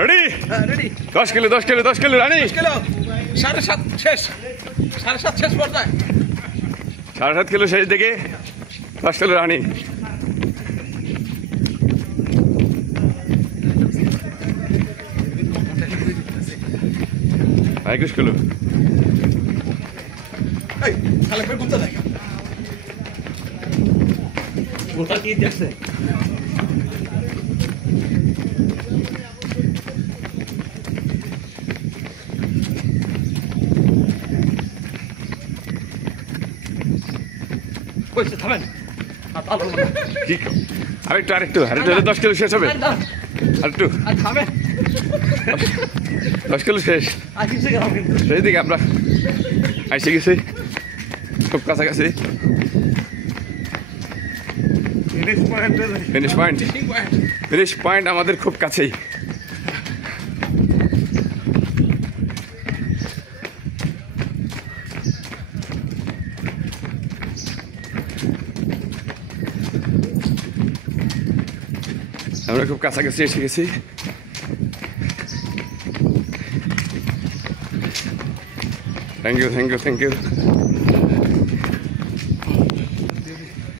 ready ready 10 kilo 10 kilo 10 kilo রানি 10 kilo 7.5 শেষ 7.5 শেষ পর্যায়ে 7.5 কিলো শেষ দিকে 10 কিলো রানি আর 21 কিলো এই খালে ফের গুনতে দেখা ওটা কি দেখছে কইছে থামেন ঠিক আরেকটু 10 কিলো শেষ হবে আরেকটু থামে 10 কিলো শেষ সেই দিকে আমরা আইসে গেছি খুব কাছাকাছি ফিনিশ পয়েন্ট আমাদের খুব কাছেই আমরা খুব কাছাকাছি এসে গেছি থ্যাংক ইউ